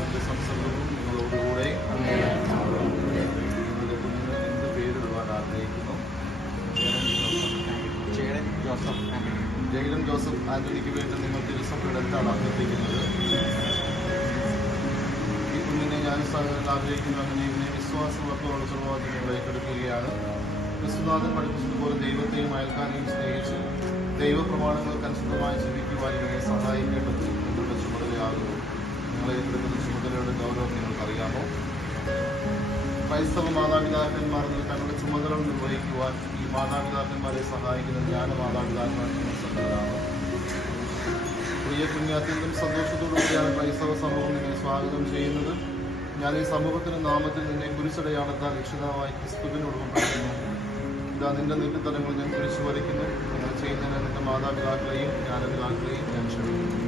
പരിശുദ്ധാത്മാവിന്റെ സംസർഗവും നിങ്ങളോടുകൂടെ. നിങ്ങളുടെ കുഞ്ഞിന് എന്ത് പേരിടുവാൻ ആഗ്രഹിക്കുന്നു? ജെയ്ഡൻ ജോസഫ് ആന്റണിക്ക് വേണ്ടി നിങ്ങൾ തിരുസഭയുടെ എന്താണ് അഭ്യർത്ഥിക്കുന്നത്? ഈ കുഞ്ഞിനെ ഞാൻ ആഗ്രഹിക്കുന്നു. അങ്ങനെ ഇതിനെ വിശ്വാസമുള്ളത്തോളം സുഖമാക്കി നിങ്ങൾ ഏറ്റെടുക്കുകയാണ്. ക്രിസ്തുനാഥൻ പഠിപ്പിച്ചതുപോലെ ദൈവത്തെയും അയൽക്കാരെയും സ്നേഹിച്ച് ദൈവപ്രമാണങ്ങൾക്ക് അനുസൃതമായി ജീവിക്കുവാൻ ഇവരെ സഹായിക്കേണ്ടത് നിങ്ങളുടെ ചുമതലയാകുന്നു. നിങ്ങളെ ഏറ്റെടുക്കുന്ന ചുമതലയുടെ ഗൗരവം നിങ്ങൾക്കറിയാമോ? ക്രൈസ്തവ മാതാപിതാക്കന്മാർ തങ്ങളുടെ ചുമതലകൾ നിർവഹിക്കുവാൻ ഈ മാതാപിതാക്കന്മാരെ സഹായിക്കുന്ന ജ്ഞാന മാതാപിതാക്കന്മാർ സന്നദ്ധരാണ്. പ്രിയ കുഞ്ഞ്, അത്യന്തം സന്തോഷത്തോടുകൂടിയാണ് ക്രൈസ്തവ സമൂഹം നിന്നെ സ്വാഗതം ചെയ്യുന്നത്. ഞാൻ ഈ സമൂഹത്തിന്റെ നാമത്തിൽ നിന്നെ കുരിശടയാളത്താൽ രക്ഷിതാവായി ക്രിസ്തുവിന് ഉടമപ്പെടുത്തുന്നു. ഇതാ നിന്റെ നീട്ടുതലങ്ങൾ ഞാൻ കുരിശു വരയ്ക്കുന്നു. നിങ്ങൾ ചെയ്യുന്നതിന് നിന്റെ മാതാപിതാക്കളെയും ജ്ഞാനപിതാക്കളെയും ഞാൻ ക്ഷണിക്കുന്നു.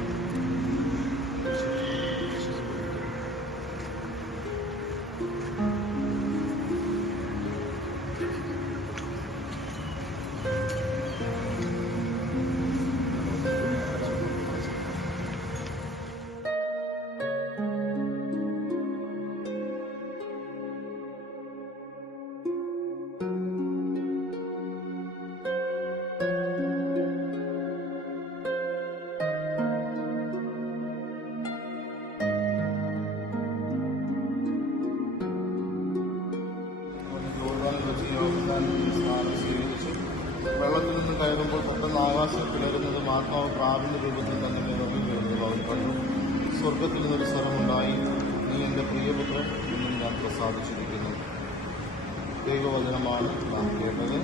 വെള്ളത്തിൽ നിന്ന് കയറുമ്പോൾ പെട്ടെന്ന് ആകാശം പിളരുന്നത് ആത്മാവ് പ്രാവിന്റെ രൂപത്തിൽ തന്നെ നിറഞ്ഞു അവൻ കണ്ടു. സ്വർഗത്തിൽ നിന്നൊരു സ്വരമുണ്ടായി, നീ എന്റെ പ്രിയപുത്രൻ എന്നും ഞാൻ പ്രസാദിച്ചിരിക്കുന്നു. ദൈവവചനമാണ് നാം കേട്ടത്.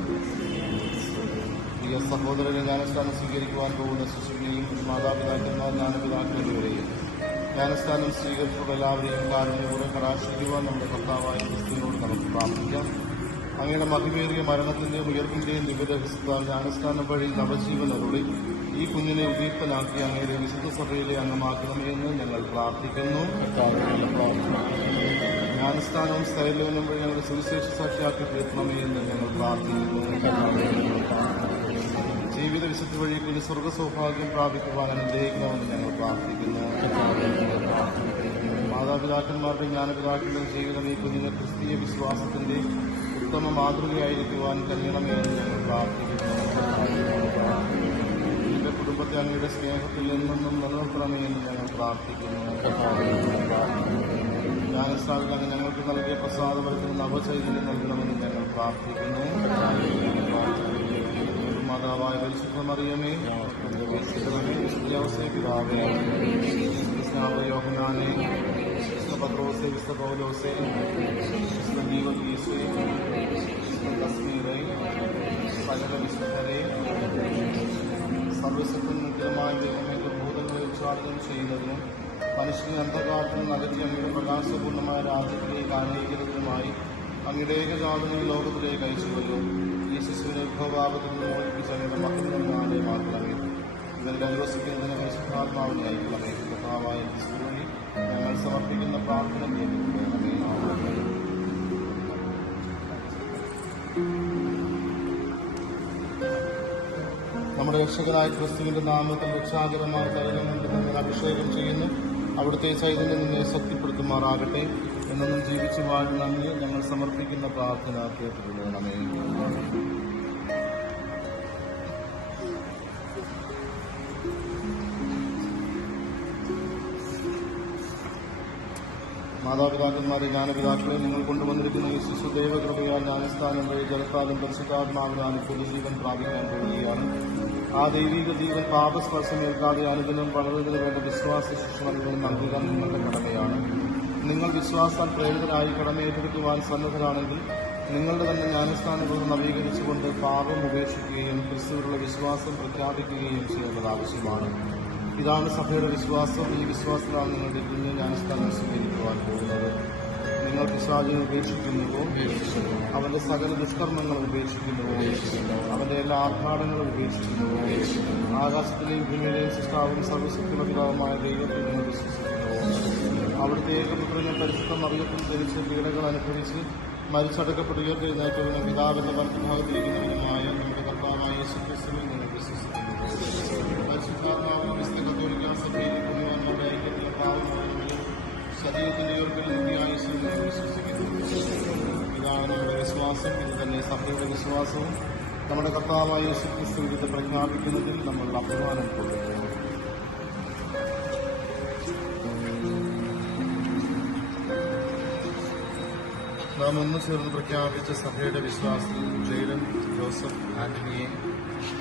പ്രിയ സഹോദരനെ ജ്ഞാനസ്ഥാനം സ്വീകരിക്കുവാൻ പോകുന്ന ശിശുവിനെയും മാതാപിതാക്കന്മാർ ജ്ഞാനപിതാക്കളുടെയും ജ്ഞാനസ്ഥാനം സ്വീകരിച്ചുള്ള എല്ലാവരെയും കാരുണ്യപൂർവ്വം കടാക്ഷിക്കുവാൻ നമ്മുടെ കർത്താവായ ക്രിസ്തുവിനോട് നമുക്ക് പ്രാർത്ഥിക്കാം. അങ്ങയുടെ മഹിമേറിയ മരണത്തിന്റെയും ഉയർപ്പിന്റെയും ദിവ്യരഹസ്യത്താൽ ജ്ഞാനസ്ഥാനം വഴി നവജീവൻ അരുളി ഈ കുഞ്ഞിനെ ഉദീപ്തനാക്കി അങ്ങയുടെ വിശുദ്ധ സഭയിലെ അംഗമാക്കണമേ എന്ന് ഞങ്ങൾ പ്രാർത്ഥിക്കുന്നു. ജ്ഞാനസ്ഥാനവും സ്ഥൈര്യവും വഴി ഞങ്ങളുടെ സുവിശേഷ സാക്ഷിയാക്കി തീർക്കണമേ എന്ന് ഞങ്ങൾ പ്രാർത്ഥിക്കുന്നു. ജീവിത വിശുദ്ധി വഴി കുഞ്ഞ് സ്വർഗ സൗഭാഗ്യം പ്രാപിക്കുവാൻ അനുഗ്രഹിക്കണമെന്ന് ഞങ്ങൾ പ്രാർത്ഥിക്കുന്നു. മാതാപിതാക്കന്മാരുടെ ജ്ഞാനപിതാക്കളുടെ ജീവിതം ഈ കുഞ്ഞിന് ക്രിസ്തീയ വിശ്വാസത്തിന്റെ ഉത്തമ മാതൃകയായിരിക്കുവാൻ കഴിയണമേ എന്ന് ഞങ്ങൾ പ്രാർത്ഥിക്കുന്നു. എന്റെ കുടുംബത്തെ അങ്ങയുടെ സ്നേഹത്തിൽ നിന്നും നിലനിർത്തണമേ എന്ന് ഞങ്ങൾ പ്രാർത്ഥിക്കുന്നു. ജ്ഞാനസ്ഥാനത്തിൽ അങ്ങ് ഞങ്ങൾക്ക് നൽകിയ പ്രസാദപരത്തിന് നവചൈതന്യം നൽകണമെന്ന് ഞങ്ങൾ പ്രാർത്ഥിക്കുന്നു. മാതാവായ പരിശുദ്ധ മറിയമേ, പിതാവേ, യോഹന്നാനെ, പത്രോസേ, വിശുദ്ധ പൗലോസേ, വിശുദ്ധ ഗീവർഗീസേ, വിശുദ്ധ തസ്മീറേ, സകല വിശുദ്ധരെ, സർവശക്തനും മുഖ്യമായ ദൈവമേന്റെ ഭൂതങ്ങളെ ഉച്ചാടനം ചെയ്യുന്നതിനും മനുഷ്യനെ അന്ധകാരത്തിൽ നടത്തി അങ്ങയുടെ പ്രകാശപൂർണ്ണമായ രാജ്യത്തിലേക്ക് ആനയിക്കുന്നതിനുമായി അങ്ങയുടെ ഏകജാതനെ ലോകത്തിലേക്ക് അയച്ചുവല്ലോ. ഈ ശിശുവിനെ ഉദ്ഭവഭാവത്തിൽ നിന്ന് മോചിപ്പിച്ച് അങ്ങയുടെ മക്കളുടെ ആലയമാക്കണമേ. ഇവരുടെ അനുവസിക്കുന്നതിന് പരിശുദ്ധാത്മാവിനെ അയക്കണമേ. കർത്താവായ ക്രിസ്തുവിനെ ഞങ്ങൾ സമർപ്പിക്കുന്ന പ്രാർത്ഥന കേൾക്കണമേ. നമ്മുടെ രക്ഷകനായ ക്രിസ്തുവിന്റെ നാമത്തിൽ രക്ഷാകരമായ തരങ്ങളുണ്ട് ഞങ്ങൾ അഭിഷേകം ചെയ്യുന്നു. അവിടുത്തെ ചൈതന്യം നിന്നെ ശക്തിപ്പെടുത്തുമാറാകട്ടെ. എന്നും ജീവിച്ചു വാഴുന്ന അങ്ങ് ഞങ്ങൾ സമർപ്പിക്കുന്ന പ്രാർത്ഥന കേട്ടുകൊള്ളണമേ. മാതാപിതാക്കന്മാരെ, ജ്ഞാനപിതാക്കളെ, നിങ്ങൾ കൊണ്ടുവന്നിരിക്കുന്ന ഈ ശിശു ദൈവകൃപയാൽ ജ്ഞാനസ്ഥാനം വഴി ജലത്താലും പരിശുദ്ധാത്മാവിനാലും പുതുജീവൻ പ്രാപിക്കാൻ പോവുകയാണ്. ആ ദൈവിക ജീവൻ പാപസ്പർശമേൽക്കാതെ അനുദിനം വളരുന്നതിന് വേണ്ട വിശ്വാസ ശിശുമതികൾ നൽകുക നിങ്ങളുടെ കടമയാണ്. നിങ്ങൾ വിശ്വാസാൽ പ്രേരിതരായി കടമയേറ്റെടുക്കുവാൻ സന്നദ്ധരാണെങ്കിൽ നിങ്ങളുടെ തന്നെ ജ്ഞാനസ്ഥാനങ്ങൾ നവീകരിച്ചുകൊണ്ട് പാപം ഉപേക്ഷിക്കുകയും ക്രിസ്തുവിലുള്ള വിശ്വാസം പ്രഖ്യാപിക്കുകയും ചെയ്യേണ്ടത് ആവശ്യമാണ്. ഇതാണ് സഭയുടെ വിശ്വാസം. ഈ വിശ്വാസത്തിലാണ് നിങ്ങളുടെ കുഞ്ഞ് ജ്ഞാനസ്ഥാനം സ്വീകരിക്കുവാൻ പോകുന്നത്. നിങ്ങൾ പിശാചിനെ ഉപേക്ഷിക്കുന്നുവോ? അവന്റെ സകല ദുഷ്കർമ്മങ്ങൾ ഉപേക്ഷിക്കുന്നുവോ? അവന്റെ എല്ലാ ആഘാതങ്ങളും ഉപേക്ഷിക്കുന്നുവോ? ആകാശത്തിലെയും ഭൂമിയിലെയും സൃഷ്ടാവും സർവശക്തിയുള്ള പിതാവുമായ ദൈവത്തിൽ നിങ്ങൾ വിശ്വസിക്കുന്നുവോ? അവിടുത്തെ ഏകപുത്രനെ പരിശുദ്ധ മറിയത്തിൽ ധരിച്ച് പീഡകൾ അനുഭവിച്ച് മരിച്ചടക്കപ്പെട്ട് ഉയർത്തെഴുന്നേറ്റവനും പിതാവിന്റെ വലത്തുഭാഗത്തിരിക്കുന്നവനുമായ നമ്മുടെ കർത്താവായ യേശുക്രിസ്തുവിൽ നിങ്ങൾ വിശ്വസിക്കുന്നു. പരിശുദ്ധാത്മാവും വിശുദ്ധ കത്തോലിക്കാ സഭയിലെ പുണ്യവാന്മാരുടെ ഐക്യത്തിലെ പാവമാനങ്ങളും സജീവത്തിന്റെ ഉയർപ്പിൽ നിത്യായുസ്സിൽ വിശ്വസിക്കുന്നു. ഇതാണ് നമ്മുടെ വിശ്വാസം. ഇത് തന്നെ സഭയുടെ വിശ്വാസവും നമ്മുടെ കർത്താവായ യേശുക്രിസ്തു ഇത് പ്രഖ്യാപിക്കുന്നതിൽ നമ്മൾ അഭിമാനം കൊള്ളുന്നു. നാം ഒന്ന് ചേർന്ന് പ്രഖ്യാപിച്ച സഭയുടെ വിശ്വാസത്തിൽ ജെയ്ഡൻ ജോസഫ് ആന്റണിയെ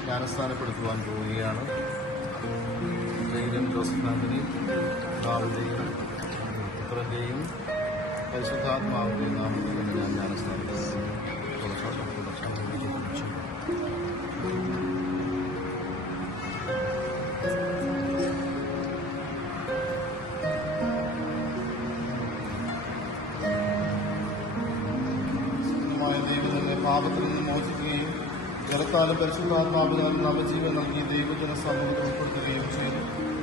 ജ്ഞാനസ്ഥാനപ്പെടുത്തുവാൻ പോവുകയാണ്. ജെയ്ഡൻ ജോസഫ് ആന്റണി പിതാവിന്റെയും പുത്രന്റെയും പരിശുദ്ധാത്മാവിന്റെയും നാമത്തിൽ ഞാൻ ജ്ഞാനസ്ഥാനപ്പെടുത്തുന്നു. ദൈവത്തിന്റെ പാപത്തിൽ നിന്ന് മോചിക്കുകയും ജലത്താലും പരിശുദ്ധാത്മാവിനാലും നവജീവൻ നൽകി ദൈവജന സമൂഹത്തിൽ ഉൾപ്പെടുത്തുകയും ചെയ്തു.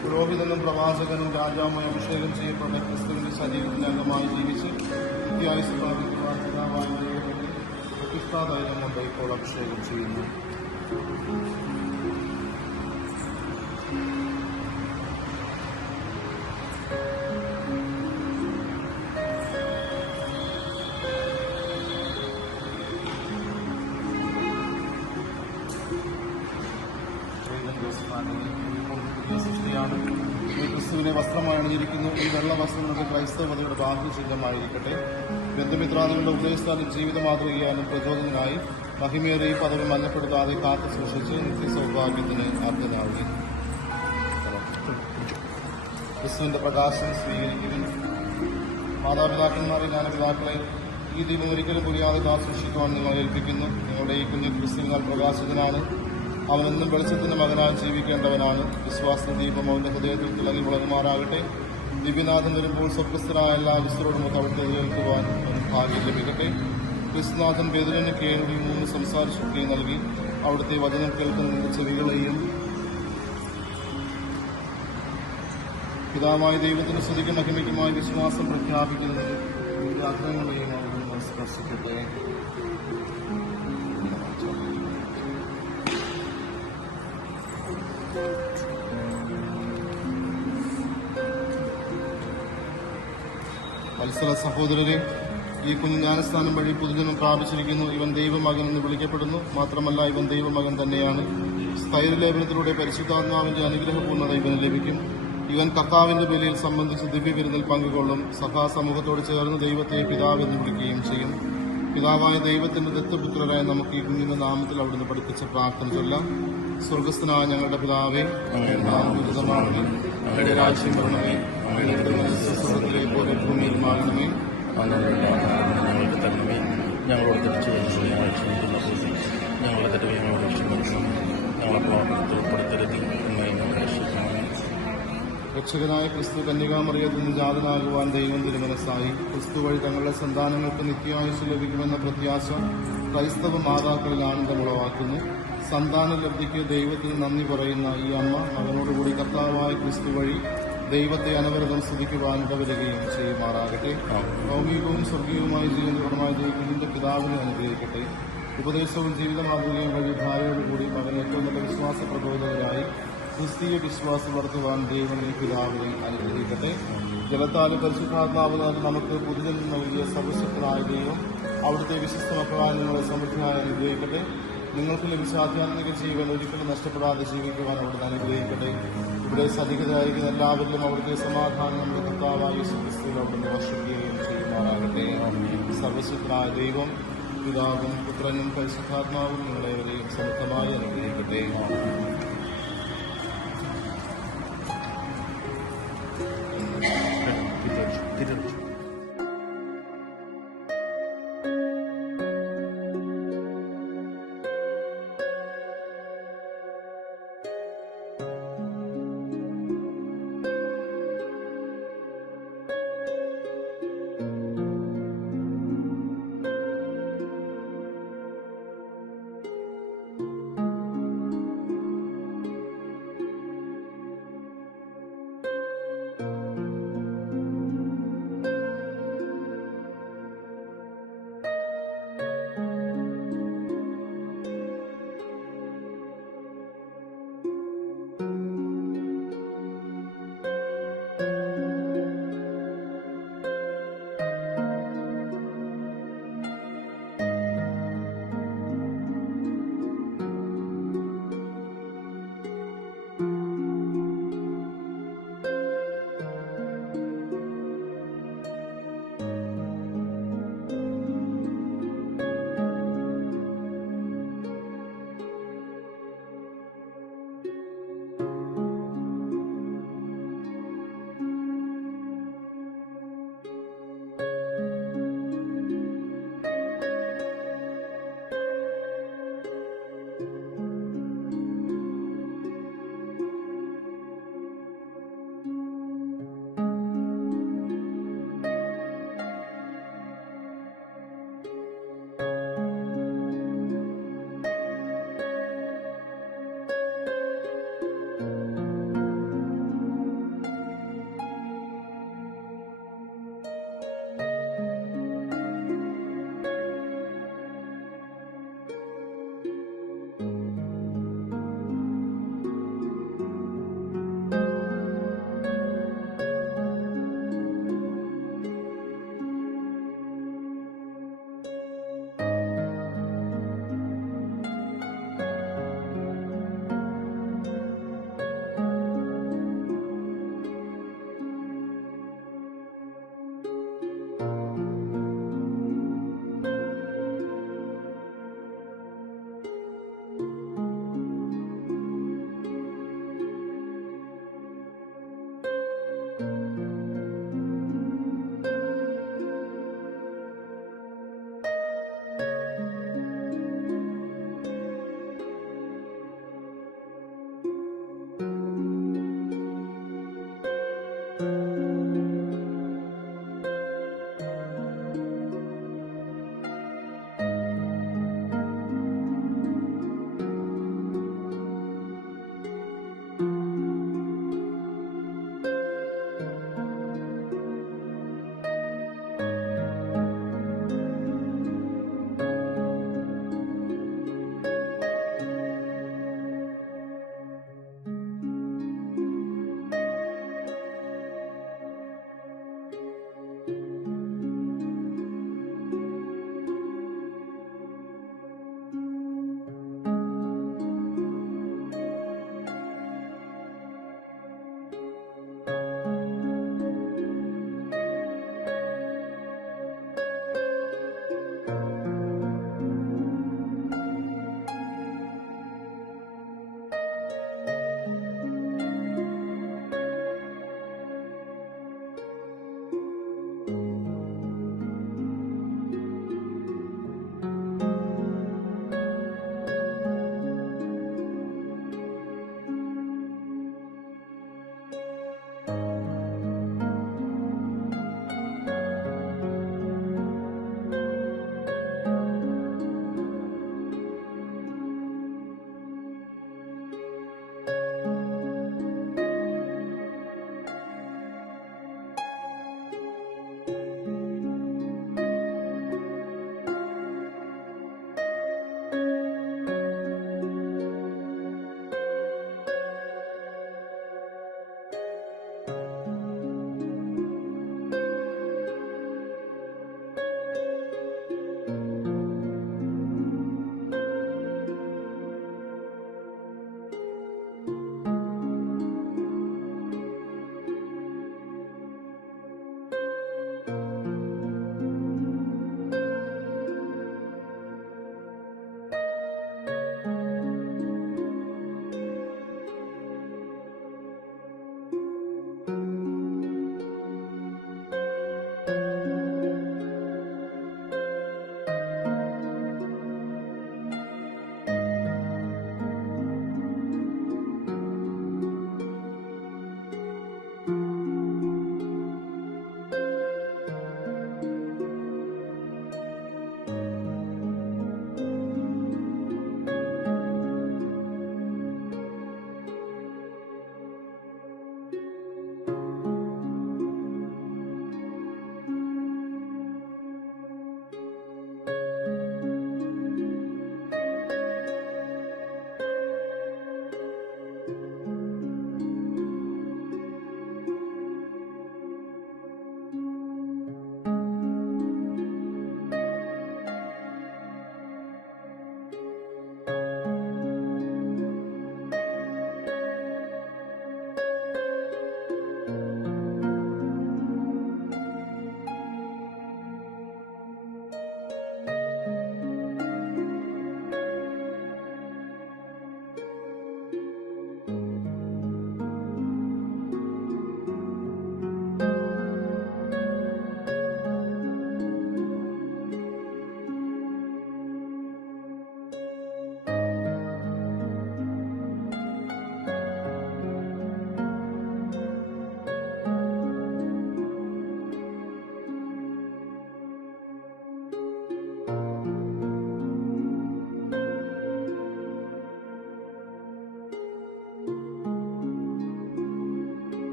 പുരോഹിതനും പ്രവാചകനും രാജാവുമായി അഭിഷേകം ചെയ്യപ്പെട്ട ക്രിസ്തുവിന്റെ ശരീരത്തിന്റെ അംഗമായി ജീവിച്ച് നിത്യായുസ്സ് പ്രാപിക്കുവാൻ പിതാവായ ദൈവത്തിന്റെ പ്രതിഷ്ഠാധൈര്യം കൊണ്ട് ഇപ്പോൾ അഭിഷേകം ചെയ്യുന്നു. സൃഷ്ടിയാണ്. ഈ ക്രിസ്തുവിനെ വസ്ത്രമായി അണിഞ്ഞിരിക്കുന്നു. ഈ വെള്ള വസ്ത്രങ്ങളുടെ ക്രൈസ്തവതയുടെ ബാഹ്യചിഹ്നമായിരിക്കട്ടെ. ബന്ധുമിത്രാദികളുടെ ഉപദേശത്താലും ജീവിത മാതൃകയാലും പ്രചോദനനായി മഹിമേറിയ ഈ പദവി മഞ്ഞപ്പെടുത്താതെ കാത്തു സൂക്ഷിച്ച് നിത്യസൗഭാഗ്യത്തിന് അർഹനാവുക. ക്രിസ്തുവിന്റെ പ്രകാശം സ്വീകരിക്കുന്നു. മാതാപിതാക്കന്മാരെ ജ്ഞാനപിതാക്കളെ ഈ ദീപം ഒരിക്കലും പുരിയാതെ കാത്തു സൂക്ഷിക്കുവാൻ നിങ്ങൾ ഏൽപ്പിക്കുന്നു. നിങ്ങളുടെ ഈ കുഞ്ഞു ക്രിസ്തുവിനാൽ പ്രകാശിതനാണ്. അവനെന്നും വെളിച്ചത്തിന്റെ മകനായി ജീവിക്കേണ്ടവനാണ്. വിശ്വാസ ദീപം അവന്റെ ഹൃദയത്തിൽ തിളങ്ങി വിളങ്ങുമാറാകട്ടെ. ദിവ്യനാഥൻ വരുമ്പോൾ സ്വർഗസ്ഥനായ എല്ലാ വിശ്വരോടുമൊക്കെ അവിടുത്തെ കേൾക്കുവാൻ ഒരു ഭാഗ്യം ലഭിക്കട്ടെ. ക്രിസ്തുനാഥൻ പേതുരന് കേൾവി 3 സംസാര ശക്തിയും നൽകി. അവിടുത്തെ വചനം കേൾക്കുന്ന ചെവികളെയും പിതാവായ ദൈവത്തിന് സ്തുതിക്കും മഹിമയ്ക്കുമായി വിശ്വാസം പ്രഖ്യാപിക്കുന്നത് അഗ്രഹങ്ങളെയും അവിടുന്ന് സ്പർശിക്കട്ടെ. വത്സല സഹോദരരെ, ഈ കുഞ്ഞു ജ്ഞാനസ്ഥാനം വഴി പുതുജനം പ്രാപിച്ചിരിക്കുന്നു. ഇവൻ ദൈവമകൻ എന്ന് വിളിക്കപ്പെടുന്നു. മാത്രമല്ല, ഇവൻ ദൈവമകൻ തന്നെയാണ്. സ്ഥൈര്യലേപനത്തിലൂടെ പരിശുദ്ധാത്മാവിന്റെ അനുഗ്രഹപൂർണ്ണത ഇവന് ലഭിക്കും. ഇവൻ കർത്താവിന്റെ ബലിയിൽ സംബന്ധിച്ച് ദിവ്യവിരുന്നിൽ പങ്കുകൊള്ളും. സഭാസമൂഹത്തോട് ചേർന്ന് ദൈവത്തെ പിതാവെന്ന് വിളിക്കുകയും ചെയ്യും. പിതാവായ ദൈവത്തിന്റെ ദത്തപുത്രരായ നമുക്ക് ഈ കുഞ്ഞിന്റെ നാമത്തിൽ അവിടുന്ന് പഠിപ്പിച്ച പ്രാർത്ഥന ചൊല്ലാം. സ്വർഗസ്ഥനായ ഞങ്ങളുടെ പിതാവേ, അങ്ങയുടെ നാമം ഉന്നതമാകണമേ. അങ്ങയുടെ രാജ്യം വരണമേ. അങ്ങയുടെ മനസ്സ് സ്വർഗ്ഗത്തിലെ പോലെ ഭൂമിയിലുമാകണമേ. ഞങ്ങൾക്ക് തരണമേ. ഞങ്ങളോട് തിരിച്ചു വരുന്നത് ഞങ്ങൾ ക്ഷമിക്കുന്ന പോലെ ഞങ്ങളുടെ തെറ്റുകളോട് ക്ഷമിക്കണം. ഞങ്ങളെ പ്രവർത്തനത്തിൽ ഉൾപ്പെടുത്തരുത് എന്ന് ഞങ്ങൾ രക്ഷിക്കണമേ. രക്ഷകനായ ക്രിസ്തു കന്യകാമറിയത്തിൽ നിന്ന് ജാതനാകുവാൻ ദൈവം തിരുമനസ്സായി. ക്രിസ്തു വഴി തങ്ങളുടെ സന്താനങ്ങൾക്ക് നിത്യായുസ്സ് ലഭിക്കുമെന്ന പ്രത്യാശ ക്രൈസ്തവ മാതാക്കളിൽ ആനന്ദമുളവാക്കുന്നു. സന്താന ലബ്ധിക്ക് ദൈവത്തിന് നന്ദി പറയുന്ന ഈ അമ്മ മകനോടുകൂടി കർത്താവായ ക്രിസ്തു വഴി ദൈവത്തെ അനവരതം സ്തുതിക്കുവാൻ ഇടവരുകയും ചെയ്യുമാറാകട്ടെ. ഭൗമികവും സ്വർഗീയവുമായ ജീവനുടമായ ദൈവത്തിന്റെ പിതാവിനെ അനുഗ്രഹിക്കട്ടെ. ഉപദേശവും ജീവിത മാതൃകയും വഴി ഭാര്യയോടുകൂടി മകൻ ഏറ്റവും നല്ല വിശ്വാസ പ്രബോധകരായി ക്രിസ്തീയ വിശ്വാസം വളർത്തുവാൻ ദൈവനെ പിതാവിനെ അനുഗ്രഹിക്കട്ടെ. ജലത്താലും പരിശുദ്ധാത്മാവിനാലും നമുക്ക് പുതുജന്മം നൽകിയ സർവശക്തനായ ദൈവം അവിടുത്തെ വിശ്വസ്ത മക്കളായ നിങ്ങളെ സമൃദ്ധിയായി അനുഗ്രഹിക്കട്ടെ. നിങ്ങൾക്ക് ലഭിച്ച ആധ്യാത്മിക ജീവൻ ഒരിക്കലും നഷ്ടപ്പെടാതെ ജീവിക്കുവാൻ അവിടുന്ന് അനുഗ്രഹിക്കട്ടെ. ഇവിടെ സന്നിഹിതരായിരിക്കുന്ന എല്ലാവരിലും അവിടുത്തെ സമാധാനം നമ്മുടെ കർത്താവായ യേശുക്രിസ്തുവിൽ അവിടുന്ന് വർഷിക്കുകയും ചെയ്യുമാറാകട്ടെ. സർവശക്തനായ ദൈവം പിതാവും പുത്രനും പരിശുദ്ധാത്മാവും നിങ്ങളെവരെയും സമൃദ്ധമായി അനുഗ്രഹിക്കട്ടെ.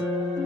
ആമേൻ.